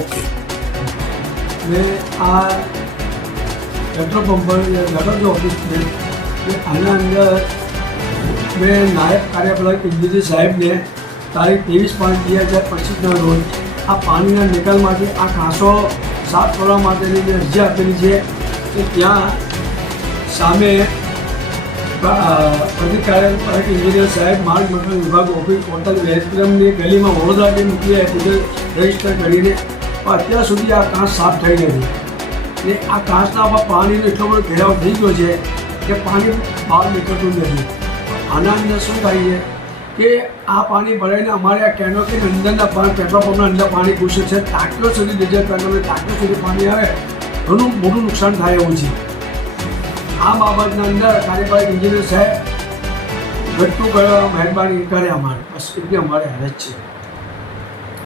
Okay. મેં આ petrol pump ગટર ઓફિસ છે આના અંદર મેં નાયબ કાર્યપાલક ઇજનેર સાહેબને તારીખ 23/5/2025ના રોજ આ પાણીના નિકાલમાંથી આ કાંસો સાફ કરવા માટેની જે અરજી આપેલી છે કે ત્યાં સામે પ્રતિક કાર્યપાલક ઇજનેર સાહેબ માર્ગ મકાન વિભાગ ઓફિસ હોટલ વેસ્ટગ્રામની ગલીમાં વડોદરાથી મોકલી આપ્યું છે રજીસ્ટર કરીને. પણ અત્યાર સુધી આ કાંસ સાફ થઈ નથી ને આ કાંસના પાણીનો એટલો બધો ઘેરાવ થઈ ગયો છે કે પાણી બહાર નીકળતું નથી. આના અંદર શું થાય છે કે આ પાણી ભરાઈને અમારે આ કેનોપીની અંદરના પેટ્રોલ પંપના અંદર પાણી ઘૂસે છે. ટાંકીઓ સુધી ડીઝલ પેટ્રોલ ટાંકીઓ સુધી પાણી આવે ઘણું મોટું નુકસાન થાય એવું છે. આ બાબતના અંદર કાર્યપાલક ઇજનેર સાહેબ ઘટતું કરવા મહેરબાની કરે અમારે બસ એટલી અમારે હાલત છે.